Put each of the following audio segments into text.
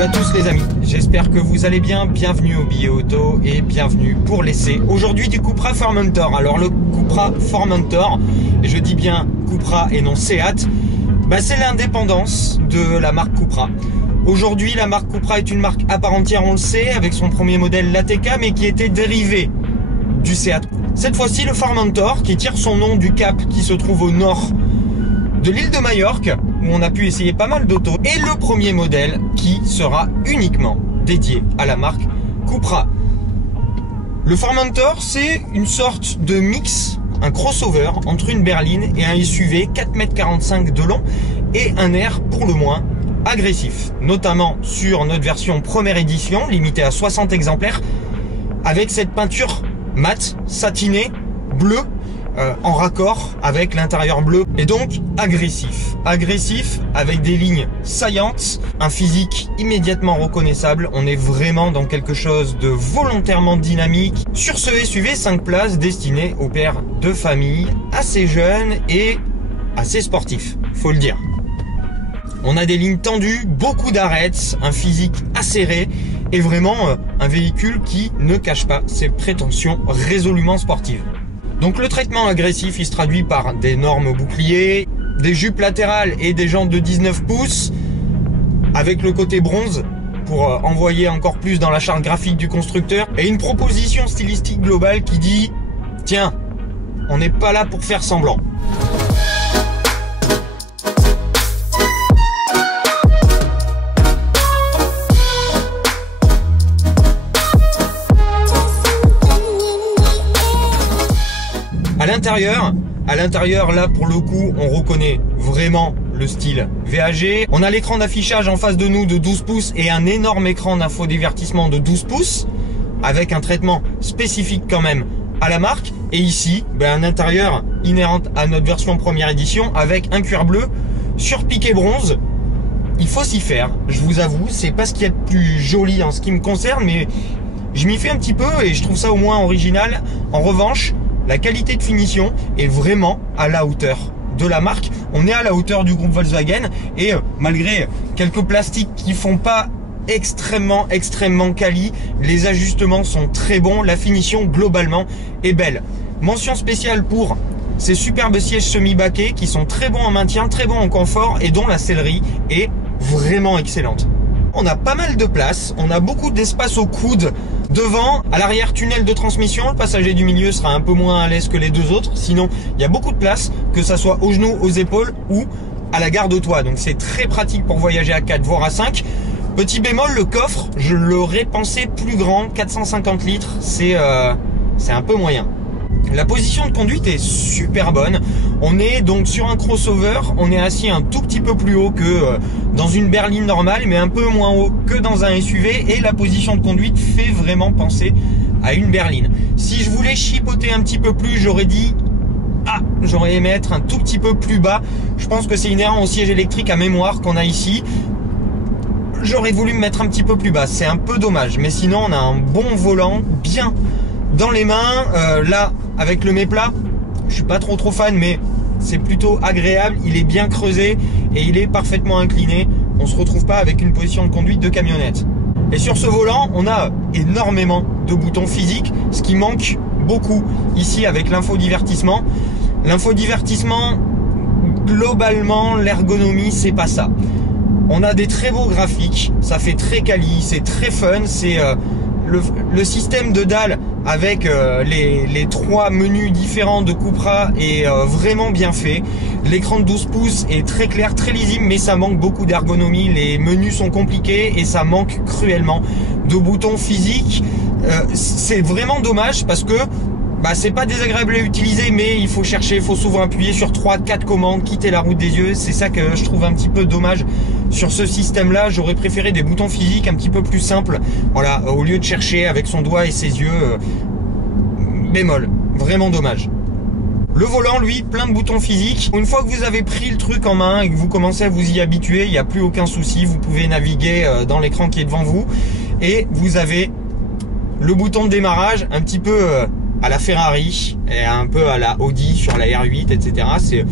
Salut à tous les amis, j'espère que vous allez bien, bienvenue au Billet Auto et bienvenue pour l'essai aujourd'hui du Cupra Formentor. Alors le Cupra Formentor, et je dis bien Cupra et non Seat, c'est l'indépendance de la marque Cupra. Aujourd'hui la marque Cupra est une marque à part entière, on le sait, avec son premier modèle l'ATK mais qui était dérivé du Seat. Cette fois-ci le Formentor qui tire son nom du cap qui se trouve au nord de l'île de Majorque, où on a pu essayer pas mal d'autos, et le premier modèle qui sera uniquement dédié à la marque Cupra. Le Formentor, c'est une sorte de mix, un crossover entre une berline et un SUV 4,45 m de long et un air pour le moins agressif, notamment sur notre version première édition limitée à 60 exemplaires avec cette peinture mate, satinée, bleue, en raccord avec l'intérieur bleu, et donc agressif avec des lignes saillantes, un physique immédiatement reconnaissable. On est vraiment dans quelque chose de volontairement dynamique sur ce SUV 5 places destiné aux pères de famille assez jeunes et assez sportifs, faut le dire. On a des lignes tendues, beaucoup d'arêtes, un physique acéré et vraiment un véhicule qui ne cache pas ses prétentions résolument sportives. Donc le traitement agressif, il se traduit par d'énormes boucliers, des jupes latérales et des jantes de 19 pouces, avec le côté bronze pour envoyer encore plus dans la charte graphique du constructeur, et une proposition stylistique globale qui dit « Tiens, on n'est pas là pour faire semblant ». À l'intérieur, là pour le coup, on reconnaît vraiment le style VAG. On a l'écran d'affichage en face de nous de 12 pouces et un énorme écran d'infodivertissement de 12 pouces avec un traitement spécifique quand même à la marque. Et ici, un intérieur inhérent à notre version première édition avec un cuir bleu sur piqué bronze. Il faut s'y faire, je vous avoue, c'est pas ce qu'il y a de plus joli en ce qui me concerne, mais je m'y fais un petit peu et je trouve ça au moins original. En revanche, la qualité de finition est vraiment à la hauteur de la marque. On est à la hauteur du groupe Volkswagen et malgré quelques plastiques qui font pas extrêmement quali, les ajustements sont très bons. La finition globalement est belle. Mention spéciale pour ces superbes sièges semi-baquets qui sont très bons en maintien, très bons en confort et dont la sellerie est vraiment excellente. On a pas mal de place, on a beaucoup d'espace au coude devant, à l'arrière tunnel de transmission. Le passager du milieu sera un peu moins à l'aise que les deux autres, sinon il y a beaucoup de place, que ça soit aux genoux, aux épaules ou à la garde-toit, donc c'est très pratique pour voyager à 4 voire à 5. Petit bémol, le coffre, je l'aurais pensé plus grand, 450 litres, c'est un peu moyen. La position de conduite est super bonne. On est donc sur un crossover, on est assis un tout petit peu plus haut que dans une berline normale, mais un peu moins haut que dans un SUV, et la position de conduite fait vraiment penser à une berline. Si je voulais chipoter un petit peu plus, j'aurais dit j'aurais aimé être un tout petit peu plus bas. Je pense que c'est inhérent au siège électrique à mémoire qu'on a ici. J'aurais voulu me mettre un petit peu plus bas, c'est un peu dommage, mais sinon on a un bon volant, bien dans les mains. Là avec le méplat, je suis pas trop fan, mais c'est plutôt agréable. Il est bien creusé et il est parfaitement incliné. On se retrouve pas avec une position de conduite de camionnette. Et sur ce volant, on a énormément de boutons physiques, ce qui manque beaucoup ici avec l'infodivertissement. L'infodivertissement, globalement, l'ergonomie, c'est pas ça. On a des très beaux graphiques, ça fait très quali, c'est très fun, c'est le système de dalle avec les 3 menus différents de Cupra est vraiment bien fait. L'écran de 12 pouces est très clair, très lisible, mais ça manque beaucoup d'ergonomie. Les menus sont compliqués et ça manque cruellement de boutons physiques. C'est vraiment dommage parce que c'est pas désagréable à utiliser, mais il faut chercher, il faut souvent appuyer sur 3-4 commandes, quitter la route des yeux. C'est ça que je trouve un petit peu dommage sur ce système là. J'aurais préféré des boutons physiques un petit peu plus simples, voilà, au lieu de chercher avec son doigt et ses yeux. Bémol, vraiment dommage. Le volant, lui, plein de boutons physiques. Une fois que vous avez pris le truc en main et que vous commencez à vous y habituer, il n'y a plus aucun souci, vous pouvez naviguer dans l'écran qui est devant vous, et vous avez le bouton de démarrage un petit peu à la Ferrari et un peu à la Audi sur la R8, etc. C'est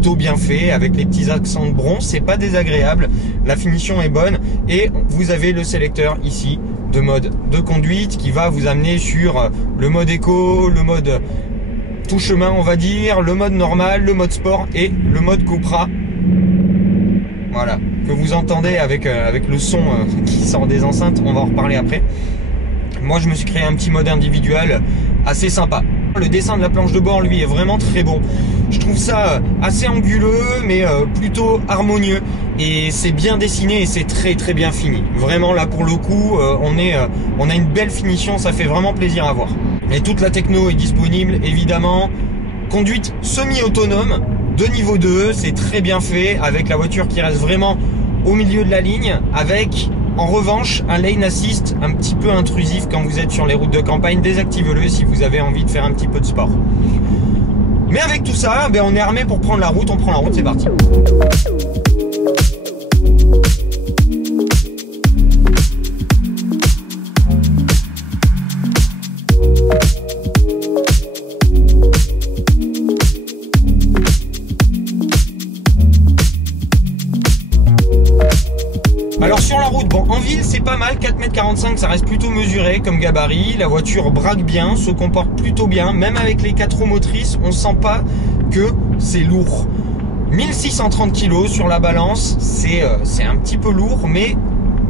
plutôt bien fait avec les petits accents de bronze, c'est pas désagréable, la finition est bonne et vous avez le sélecteur ici de mode de conduite qui va vous amener sur le mode éco, le mode tout chemin on va dire, le mode normal, le mode sport et le mode Cupra. Voilà, que vous entendez avec le son qui sort des enceintes, on va en reparler après. Moi je me suis créé un petit mode individuel assez sympa. Le dessin de la planche de bord lui est vraiment très bon. Je trouve ça assez anguleux mais plutôt harmonieux et c'est bien dessiné et c'est très bien fini. Vraiment là pour le coup on a une belle finition, ça fait vraiment plaisir à voir. Et toute la techno est disponible évidemment. Conduite semi-autonome de niveau 2, c'est très bien fait avec la voiture qui reste vraiment au milieu de la ligne avec en revanche un lane assist un petit peu intrusif quand vous êtes sur les routes de campagne. Désactivez-le si vous avez envie de faire un petit peu de sport. Mais avec tout ça, ben on est armé pour prendre la route, on prend la route, c'est parti. Alors sur la route, bon, en ville c'est pas mal, 4,45 m, ça reste plutôt mesuré comme gabarit. La voiture braque bien, se comporte plutôt bien, même avec les 4 roues motrices, on sent pas que c'est lourd. 1630 kg sur la balance, c'est un petit peu lourd, mais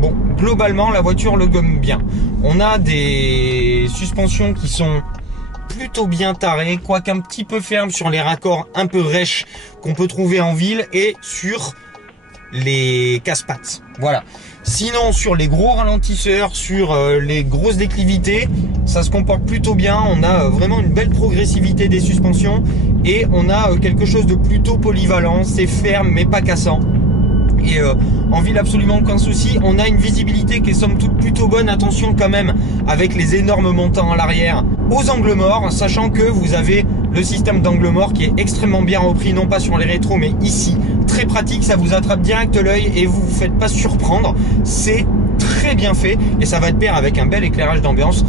bon, globalement la voiture le gomme bien. On a des suspensions qui sont plutôt bien tarées, quoique un petit peu fermes sur les raccords un peu rêches qu'on peut trouver en ville et sur les casse-pattes. Voilà. Sinon sur les gros ralentisseurs, sur les grosses déclivités, ça se comporte plutôt bien. On a vraiment une belle progressivité des suspensions et on a quelque chose de plutôt polyvalent. C'est ferme mais pas cassant. Et en ville absolument aucun souci. On a une visibilité qui est somme toute plutôt bonne. Attention quand même avec les énormes montants à l'arrière aux angles morts, sachant que vous avez le système d'angle mort qui est extrêmement bien repris, non pas sur les rétros mais ici. Très pratique, ça vous attrape direct l'œil et vous vous faites pas surprendre. C'est très bien fait et ça va de pair avec un bel éclairage d'ambiance.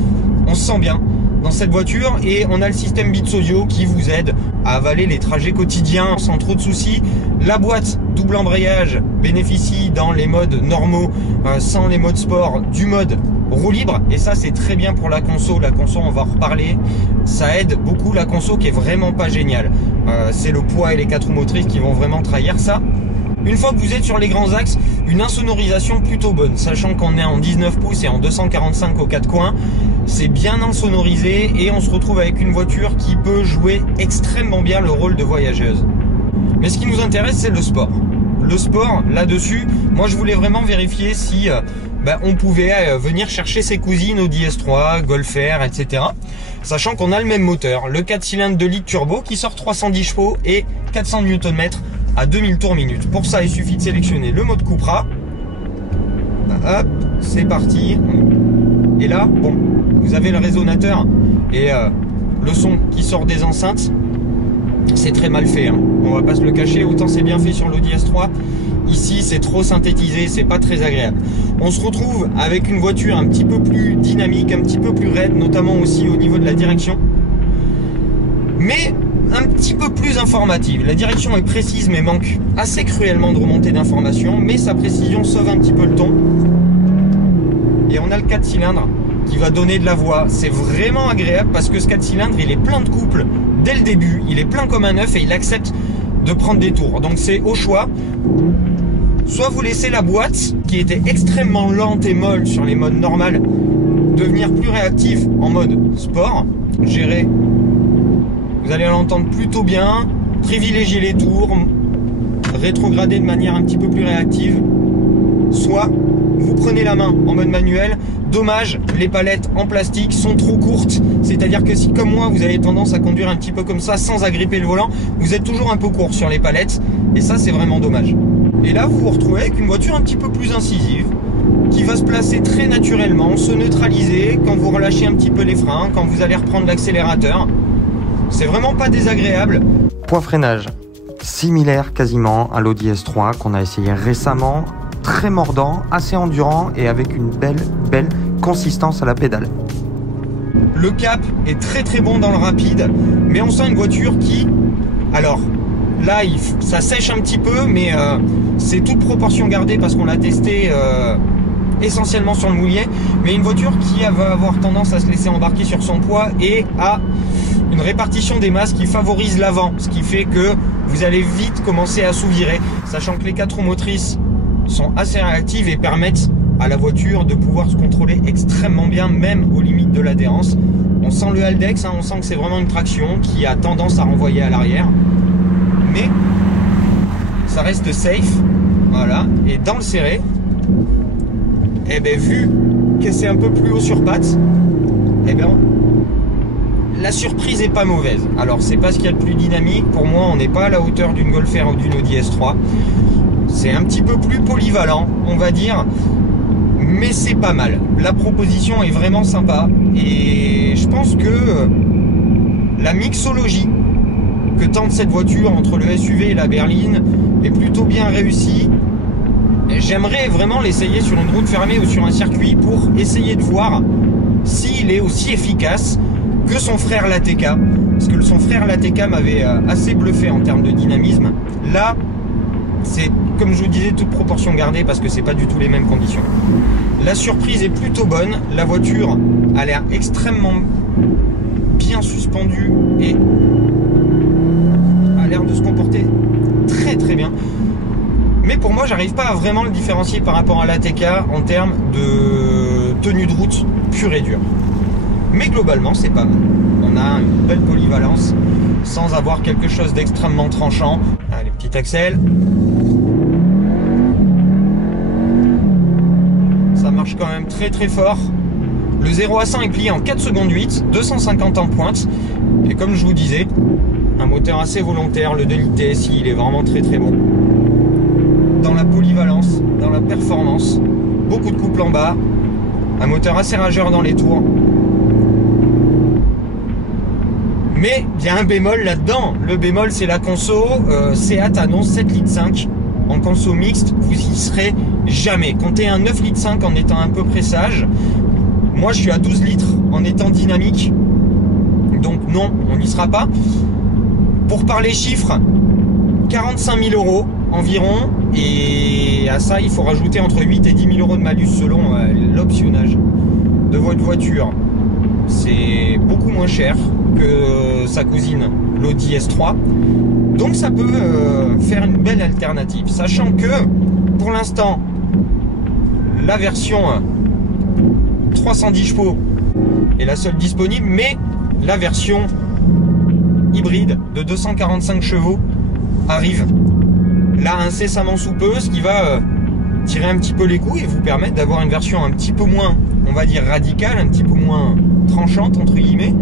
On se sent bien dans cette voiture et on a le système Beats Audio qui vous aide à avaler les trajets quotidiens sans trop de soucis. La boîte double embrayage bénéficie dans les modes normaux, sans les modes sport, du mode roue libre et ça c'est très bien pour la conso. La conso on va en reparler, ça aide beaucoup la conso qui est vraiment pas géniale. C'est le poids et les 4 roues motrices qui vont vraiment trahir ça. Une fois que vous êtes sur les grands axes, une insonorisation plutôt bonne, sachant qu'on est en 19 pouces et en 245 aux 4 coins, c'est bien insonorisé et on se retrouve avec une voiture qui peut jouer extrêmement bien le rôle de voyageuse. Mais ce qui nous intéresse c'est le sport. Le sport là-dessus, moi je voulais vraiment vérifier si on pouvait venir chercher ses cousines Audi S3, Golf R, etc. Sachant qu'on a le même moteur, le 4 cylindres 2 litres turbo qui sort 310 chevaux et 400 Nm à 2000 tours minute. Pour ça, il suffit de sélectionner le mode Cupra. Hop, c'est parti. Et là, bon, vous avez le résonateur et le son qui sort des enceintes. C'est très mal fait, hein. On va pas se le cacher, autant c'est bien fait sur l'Audi S3. Ici, c'est trop synthétisé, c'est pas très agréable. On se retrouve avec une voiture un petit peu plus dynamique, un petit peu plus raide, notamment aussi au niveau de la direction. Mais un petit peu plus informative. La direction est précise mais manque assez cruellement de remontée d'informations, mais sa précision sauve un petit peu le ton. Et on a le 4 cylindres qui va donner de la voix. C'est vraiment agréable parce que ce 4 cylindres, il est plein de couple dès le début, il est plein comme un œuf et il accepte de prendre des tours. Donc c'est au choix. Soit vous laissez la boîte, qui était extrêmement lente et molle sur les modes normales, devenir plus réactive en mode sport, gérer. Vous allez l'entendre plutôt bien, privilégier les tours, rétrograder de manière un petit peu plus réactive. Soit vous prenez la main en mode manuel. Dommage, les palettes en plastique sont trop courtes. C'est-à-dire que si, comme moi, vous avez tendance à conduire un petit peu comme ça, sans agripper le volant, vous êtes toujours un peu court sur les palettes. Et ça, c'est vraiment dommage. Et là, vous vous retrouvez avec une voiture un petit peu plus incisive, qui va se placer très naturellement, se neutraliser quand vous relâchez un petit peu les freins, quand vous allez reprendre l'accélérateur. C'est vraiment pas désagréable. Poids freinage, similaire quasiment à l'Audi S3 qu'on a essayé récemment. Très mordant, assez endurant et avec une belle consistance à la pédale. Le cap est très bon dans le rapide, mais on sent une voiture qui, alors, Là, ça sèche un petit peu, mais c'est toute proportion gardée parce qu'on l'a testé essentiellement sur le moulier. Mais une voiture qui va avoir tendance à se laisser embarquer sur son poids et à une répartition des masses qui favorise l'avant, ce qui fait que vous allez vite commencer à sous-virer, sachant que les 4 roues motrices sont assez réactives et permettent à la voiture de pouvoir se contrôler extrêmement bien, même aux limites de l'adhérence. On sent le Haldex, on sent que c'est vraiment une traction qui a tendance à renvoyer à l'arrière, mais ça reste safe, voilà. Et dans le serré, eh ben, vu que c'est un peu plus haut sur pattes, eh ben, la surprise est pas mauvaise. Alors c'est pas ce qu'il y a de plus dynamique, pour moi on n'est pas à la hauteur d'une Golf R ou d'une Audi S3, c'est un petit peu plus polyvalent on va dire, mais c'est pas mal. La proposition est vraiment sympa et je pense que la mixologie que tente cette voiture entre le SUV et la berline est plutôt bien réussie. J'aimerais vraiment l'essayer sur une route fermée ou sur un circuit pour essayer de voir s'il est aussi efficace que son frère l'ATK, parce que son frère l'ATK m'avait assez bluffé en termes de dynamisme. Là, c'est comme je vous disais, toute proportion gardée parce que c'est pas du tout les mêmes conditions. La surprise est plutôt bonne, la voiture a l'air extrêmement bien suspendue et a l'air de se comporter très très bien. Mais pour moi, j'arrive pas à vraiment le différencier par rapport à l'ATK en termes de tenue de route pure et dure. Mais globalement, c'est pas mal. On a une belle polyvalence sans avoir quelque chose d'extrêmement tranchant. Allez, petit axel. Ça marche quand même très très fort. Le 0 à 100 est plié en 4 secondes 8, 250 en pointe. Et comme je vous disais, un moteur assez volontaire, le 2 litres TSI, il est vraiment très très bon. Dans la polyvalence, dans la performance, beaucoup de couple en bas, un moteur assez rageur dans les tours. Mais il y a un bémol là-dedans. Le bémol, c'est la conso. Seat annonce 7 litres 5 en conso mixte. Vous y serez jamais. Comptez un 9 litres 5 en étant un peu pressage. Moi, je suis à 12 litres en étant dynamique. Donc non, on n'y sera pas. Pour parler chiffres, 45 000 € environ. Et à ça, il faut rajouter entre 8 et 10 000 € de malus selon l'optionnage de votre voiture. C'est beaucoup moins cher que sa cousine l'Audi S3, donc ça peut faire une belle alternative, sachant que pour l'instant la version 310 chevaux est la seule disponible, mais la version hybride de 245 chevaux arrive là incessamment sous peu, ce qui va tirer un petit peu les coups et vous permettre d'avoir une version un petit peu moins, on va dire radicale, un petit peu moins tranchante entre guillemets,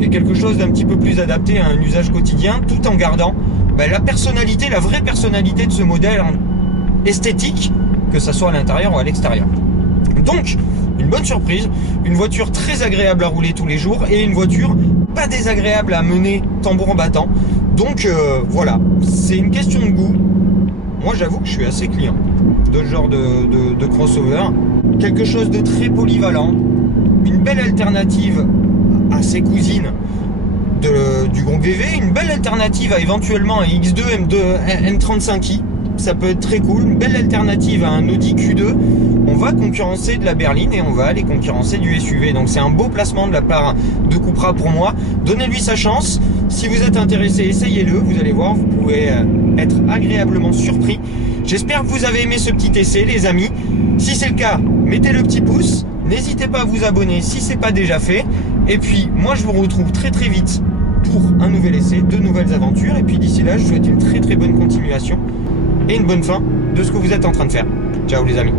et quelque chose d'un petit peu plus adapté à un usage quotidien, tout en gardant la personnalité, la vraie personnalité de ce modèle esthétique, que ça soit à l'intérieur ou à l'extérieur. Donc une bonne surprise, une voiture très agréable à rouler tous les jours et une voiture pas désagréable à mener tambour en battant. Donc voilà, c'est une question de goût. Moi j'avoue que je suis assez client de ce genre de crossover. Quelque chose de très polyvalent, une belle alternative à ses cousines du groupe VV, une belle alternative à éventuellement un X2 M35i, ça peut être très cool, une belle alternative à un Audi Q2. On va concurrencer de la berline et on va aller concurrencer du SUV, donc c'est un beau placement de la part de Cupra pour moi. Donnez-lui sa chance, si vous êtes intéressé, essayez-le, vous allez voir, vous pouvez être agréablement surpris. J'espère que vous avez aimé ce petit essai les amis. Si c'est le cas, mettez le petit pouce, n'hésitez pas à vous abonner si ce n'est pas déjà fait. Et puis moi je vous retrouve très très vite pour un nouvel essai, de nouvelles aventures. Et puis d'ici là, je vous souhaite une très très bonne continuation et une bonne fin de ce que vous êtes en train de faire. Ciao les amis.